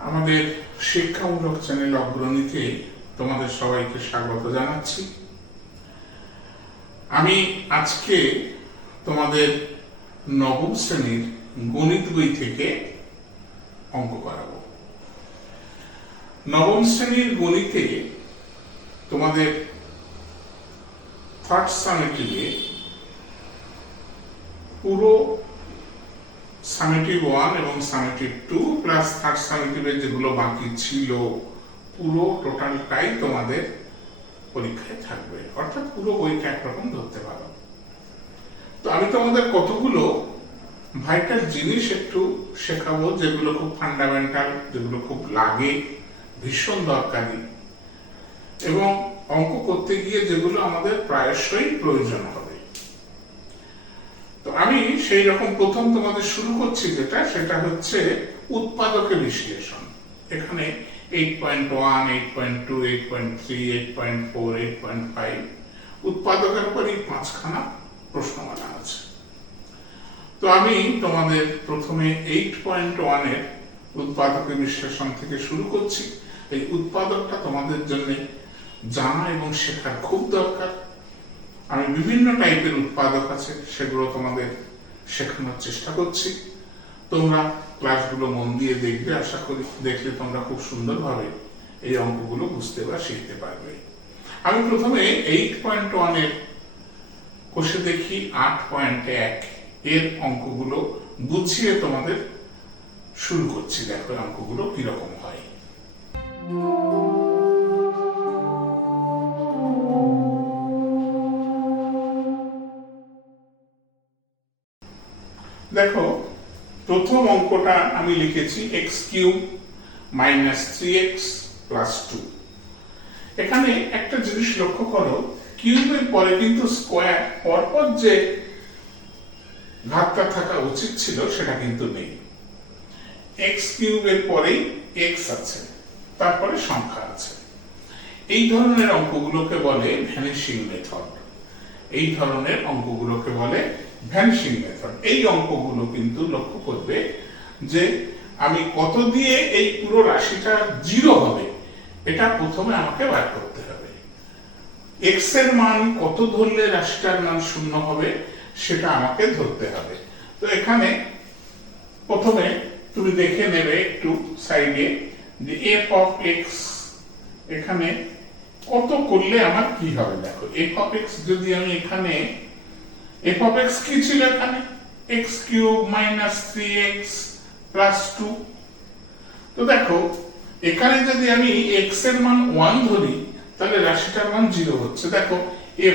আমাদের শিক্ষামূলক চ্যানেল অগ্রণীতে তোমাদের সবাইকে স্বাগত জানাচ্ছি। আমি আজকে তোমাদের নবম শ্রেণীর গণিত বই থেকে অঙ্ক করাবো। নবম শ্রেণীর গণিতে তোমাদের থার্ড সামেটিভে পুরো সামেটিভ 1 এবং সামেটিভ 2 প্লাস থার্ড সামেটিভে যেগুলো বাকি ছিল পুরো টোটালটাই তোমাদের পরীক্ষায় থাকবে, অর্থাৎ পুরো বইটা একরকম ধরতে পারো। তো আমি তোমাদের কতগুলো ভাইটাল জিনিস একটু শেখাবো, যেগুলো খুব ফান্ডামেন্টাল, যেগুলো খুব লাগে, ভীষণ দরকারি, এবং অঙ্ক করতে গিয়ে যেগুলো আমাদের প্রায়শই প্রয়োজন হবে। তো আমি সেই রকম প্রথম তোমাদের শুরু করছি, সেটা হচ্ছে উৎপাদকের বিশ্লেষণ। এখানে 8.1, 8.2, 8.3, 8.4, 8.5 উৎপাদকের উপর এই 5খানা প্রশ্নমালা আছে। তো আমি তোমাদের প্রথমে 8.1 এর উৎপাদকের বিশ্লেষণ থেকে শুরু করছি। এই উৎপাদকটা তোমাদের জন্য জানা এবং শেখার খুব দরকার। আমি বিভিন্ন টাইপের উৎপাদক আছে, সেগুলো তোমাদের শেখানোর চেষ্টা করছি। তোমরা ক্লাসগুলো মন দিয়ে দেখবে, আশা করি দেখলে তোমরা খুব সুন্দরভাবে এই অঙ্কগুলো বুঝতে বা শিখতে পারবে। আমি প্রথমে 8.1 এর কোষে দেখি 8.1 এর অঙ্কগুলো বুঝিয়ে তোমাদের শুরু করছি। দেখো অঙ্কগুলো কিরকম হয়। দেখো প্রথম অঙ্কটা আমি লিখেছি x³ - 3x + 2। এখানে একটা জিনিস লক্ষ্য করো, কিউবের পরে কিন্তু স্কোয়ার পরপর যে ঘাতটা থাকা উচিত ছিল সেটা কিন্তু নেই। x³ এর পরেই x আছে, তারপরে সংখ্যা আছে। এই ধরনের অঙ্কগুলোকে বলে ভ্যানিশিং মেথড। এই ধরনের অঙ্কগুলোকে বলে ভ্যানিশিং মেথড। এই অঙ্কগুলো কিন্তু লক্ষ্য করবে যে আমি কত দিয়ে এই পুরো রাশিটা 0 হবে এটা প্রথমে আমাকে বার করতে হবে। x এর মান কত ধরলে রাশিটার মান 0 হবে সেটা আমাকে ধরতে হবে। তো এখানে প্রথমে তুমি দেখে নেবে একটু সাইডে যে f of x এখানে কত করলে আমার কি হবে। দেখো f of x যদি আমি এখানে f of x কি ছিল, এখানে x³ - 3x + 2। তো দেখো এখানে যদি আমি x এর মান 1 ধরি তাহলে রাশিটার মান 0 হচ্ছে। দেখো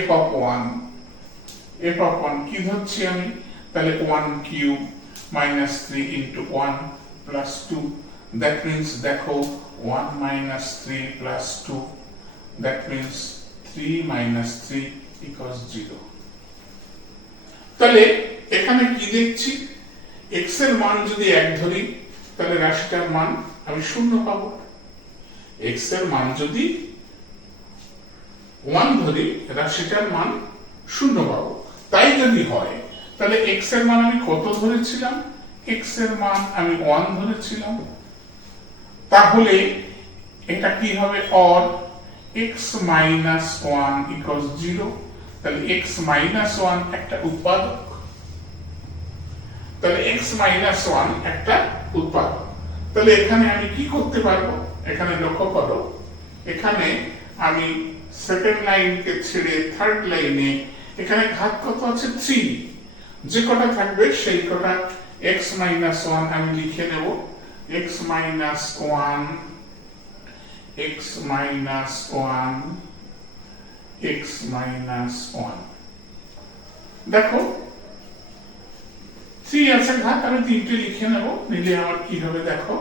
f of 1 কি ধরছি আমি, তাহলে 1³ - 3 × 1 + 2, that means দেখো 1 - 3 + 2, that means 3 - 3 = 0। তাহলে এখানে কি দেখছি, x এর মান যদি 1 ধরি তাহলে রাশিটার মান আমি 0 পাবো। x এর মান যদি 1 ধরি রাশিটার মান 0 পাবো। তাই যদি হয় তাহলে x এর মান আমি কত ধরেছিলাম, x এর মান আমি 1 ধরেছিলাম। তাহলে এটা কি হবে, or x - 1 = 0। তাহলে x - 1 একটা উৎপাদক। তাহলে x - 1 একটা উৎপাদক। তাহলে এখানে আমি কি করতে পারবো, এখানে লক্ষ্য করো, এখানে আমি সেকেন্ড লাইনকে ছেড়ে থার্ড লাইনে এখানে ঘাত কত আছে 3, যে কটা থাকবে সেই কটা x - 1 আমি লিখে নেব। x - 1 x - 1 x - 1। দেখো 3 আছে ঘাত, আমি 3টে লিখে নেব, নিলে আমার কি হবে দেখো।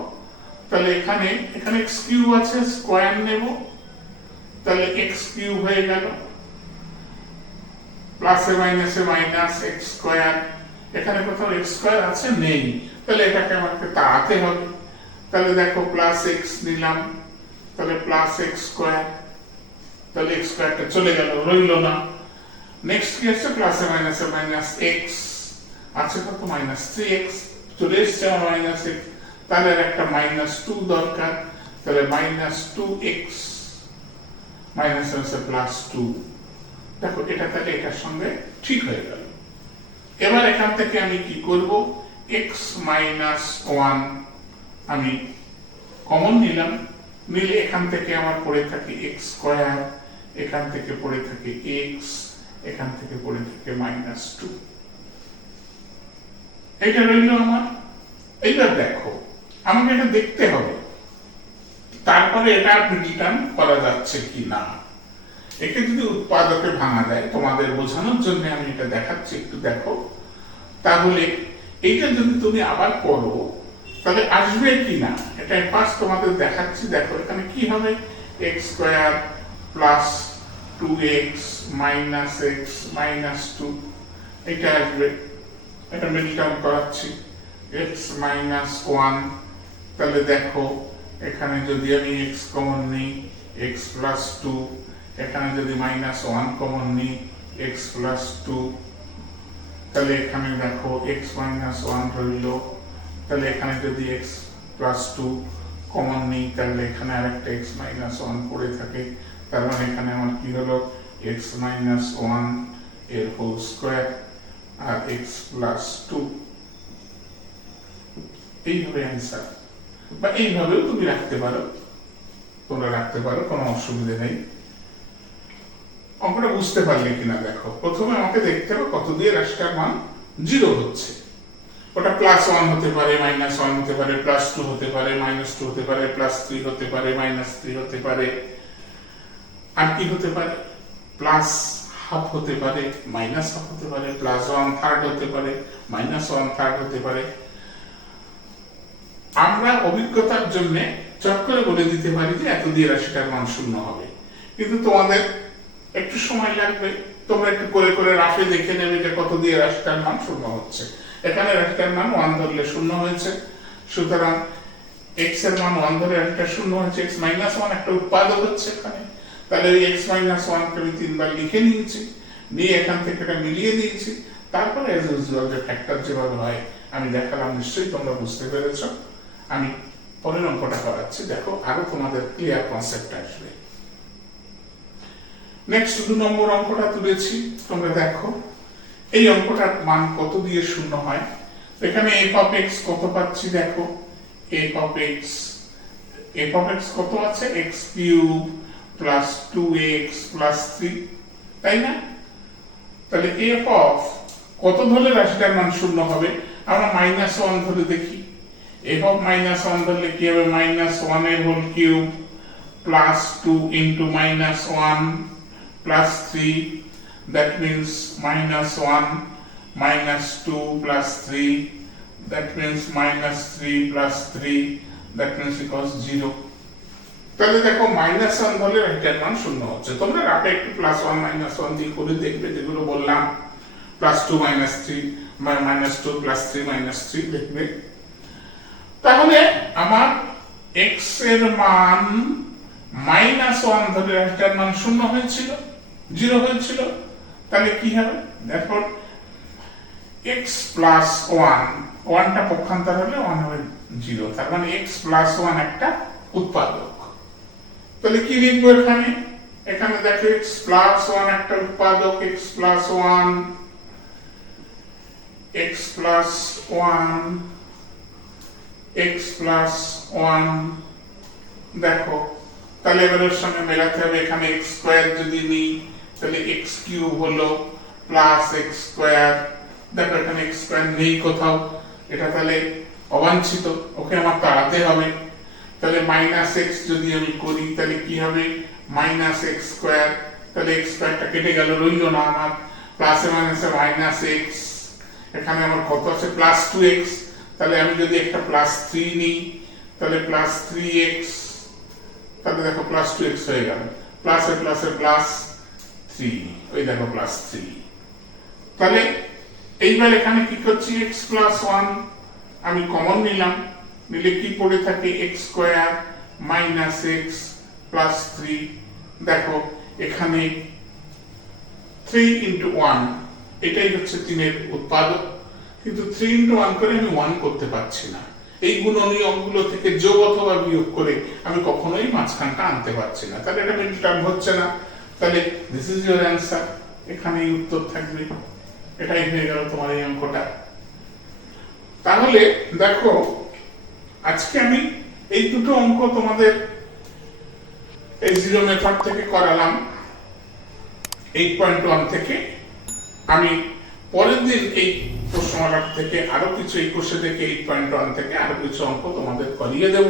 তাহলে এখানে x³ আছে, স্কয়ার নেব, তাহলে x³ হয়ে গেল, প্লাসে মাইনাসে মাইনাস x²। এখানে কোথাও x² আছে, নেই, তাহলে এটাকে আমাকে তাড়াতে হবে। তাহলে দেখো +x নিলাম, তাহলে +x², তাহলে x²টা চলে গেল, রইল না। নেক্সট কি আছে, প্লাসে মাইনাসে মাইনাস x আছে কত, -3x, চলে এসছে আমার -x। তাহলে আর একটা -2 দরকার, তাহলে -2x মাইনাস হচ্ছে +2। দেখো এটা তাহলে এটার সঙ্গে ঠিক হয়ে গেল। এবার এখান থেকে আমি কি করব, x - 1 আমি কমন নিলাম, নিলে এখান থেকে আমার পড়ে থাকে x², এখান থেকে পড়ে থাকে x, এখান থেকে পড়ে থাকে -2। এটা রইল আমার। এইবার দেখো আমাকে এটা দেখতে হবে, তারপরে এটা রিটার্ন করা যাচ্ছে কি না। একে যদি উৎপাদকে ভাঙা যায়, তোমাদের বোঝানোর জন্য আমি এটা দেখাচ্ছি, একটু দেখো। তাহলে এইটা যদি তুমি আবার করো তাহলে আসবে কি না, এটা ফার্স্ট তোমাদের দেখাচ্ছি। দেখো এখানে কি হবে, x² + 2x - x - 2 এটা আসবে। এটা মিডটার্ম করাচ্ছি, x - 1। তাহলে দেখো এখানে যদি আমি x কমন নিই, x + 2, এখানে যদি -1 কমন নিই, x + 2, তাহলে এখানে দেখো x - 1 রইল। তাহলে এখানে যদি x + 2 কমন নিই, তাহলে এখানে আরেকটা x - 1 পড়ে থাকে। তার মানে এখানে আমার কি হলো, x - 1 এর হোল স্কয়ার আর x + 2। এইভাবে অ্যান্সার, বা এইভাবেও তুমি রাখতে পারো, তোমরা রাখতে পারো, কোনো অসুবিধা নেই। অঙ্কটা বুঝতে পারলে কিনা দেখো। প্রথমে আমাকে দেখতে হবে কত দিয়ে রাশিটার মান 0 হচ্ছে। ওটা +1 হতে পারে, -1 হতে পারে, +2 হতে পারে, -2 হতে পারে, +3 হতে পারে, -3 হতে পারে, আর কি হতে পারে, +½ হতে পারে, -½ হতে পারে, +1/3 হতে পারে, -1/3 হতে পারে। আমরা অভিজ্ঞতার জন্য চট করে বলে দিতে পারি যে এত দিয়ে রাশিটার মান 0 হবে, কিন্তু তোমাদের একটু সময় লাগবে। তোমরা একটু করে করে রাফে দেখে নেবে যে কত দিয়ে রাশিটার মান 0 হচ্ছে। এখানে রাশিটার মান 1 ধরলে 0 হয়েছে, সুতরাং x এর মান 1 ধরে রাশিটা 0 হয়েছে। x - 1 একটা উৎপাদক হচ্ছে এখানে, তাহলে ওই x - 1 কে আমি 3 বার লিখে নিয়েছি, নিয়ে এখান থেকে এটা মিলিয়ে দিয়েছি। তারপরে এজ ইউজুয়াল যে ফ্যাক্টর যেভাবে হয় আমি দেখালাম, নিশ্চয়ই তোমরা বুঝতে পেরেছ। আমি পরের অঙ্কটা করাচ্ছি, দেখো আরো তোমাদের ক্লিয়ার কনসেপ্ট আসবে। নেক্সট 2 নম্বর অঙ্কটা তুলেছি, তোমরা দেখো এই অঙ্কটার মান কত দিয়ে 0 হয়। এখানে f(x) কত পাচ্ছি, দেখো f(x) কত আছে, x³ + 2x + 3, তাই না? তাহলে f কত ধরলে রাশিটার মান 0 হবে, আমরা -1 ধরে দেখি। f (-1) ধরলে কি হবে, -1 এর whole cube +2 * -1 + 3, that means -1 - 2 + 3, that means -3 + 3, that means equals 0। তাহলে দেখো -1 ধরলে রাশিটার মান 0 হচ্ছে। তোমরা রাতে একটু +1 -1 দিয়ে করে দেখবে, যেগুলো বললাম, +2 - 3 বা -2 + 3 - 3 দেখবে। তাহলে আমার x এর মান -1 ধরে রাশিটার মান 0 হয়েছিল, 0 হয়েছিল। তাহলে কি হবে, দেখো x + 1, 1টা পক্ষান্তর হলে 1 হবে 0, তার মানে x + 1 একটা উৎপাদক। তাহলে কি লিখবো এখানে, এখানে দেখো x + 1 একটা উৎপাদক, x + 1, x + 1, x + 1, দেখো তাহলে এবার এর সঙ্গে মেলাতে হবে। এখানে x² যদি নিই তাহলে x³ হলো +x², দেখো এখানে x² নেই কোথাও, এটা তাহলে অবাঞ্ছিত, ওকে আমার তাড়াতে হবে। তাহলে -x যদি আমি করি তাহলে কি হবে, -x², তাহলে x²টা কেটে গেল, রইল না আমার, প্লাসে মাইনাসে -x, এখানে আমার কত আছে, +2x। তাহলে আমি যদি একটা +3 নিই তাহলে +3x, তাহলে দেখো +2x হয়ে গেল, প্লাসে প্লাসে +3, ওই দেখো +3। তাহলে এইবার এখানে কি করছি, x + 1 আমি কমন নিলাম, নিলে কি পড়ে থাকে, x² - x + 3। দেখো এখানে 3 × 1, এটাই হচ্ছে 3 এর উৎপাদক, কিন্তু 3 × 1 করে আমি 1 করতে পারছি না। এই গুণনীয় অঙ্কগুলো থেকে যোগ অথবা বিয়োগ করে আমি কখনোই মাঝখানটা আনতে পারছি না, তাহলে এটা মিডল টার্ম হচ্ছে না। তাহলে দিস ইজ ইউর অ্যান্সার, এখানেই উত্তর থাকবে। এটাই হয়ে গেল তোমার এই অঙ্কটা। তাহলে দেখো, আজকে আমি এই দুটো অঙ্ক তোমাদের এই জিরো মেথড থেকে করালাম, 8.1 থেকে। আমি পরের দিন এই প্রশ্নমালা থেকে আরো কিছু, এই কোর্সে থেকে 8.1 থেকে আরো কিছু অঙ্ক তোমাদের করিয়ে দেব।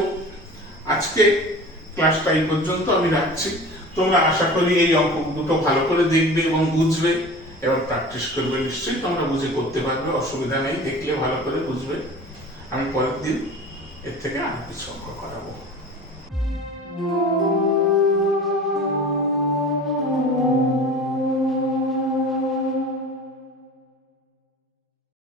আজকে ক্লাসটা এই পর্যন্ত আমি রাখছি। তোমরা আশা করি এই অঙ্ক দুটো ভালো করে দেখবে এবং বুঝবে, এবার প্র্যাকটিস করবে। নিশ্চয়ই তোমরা বুঝে করতে পারবে, অসুবিধা নেই, দেখলে ভালো করে বুঝবে। আমি পরের দিন এর থেকে আরো কিছু অঙ্ক করাবো।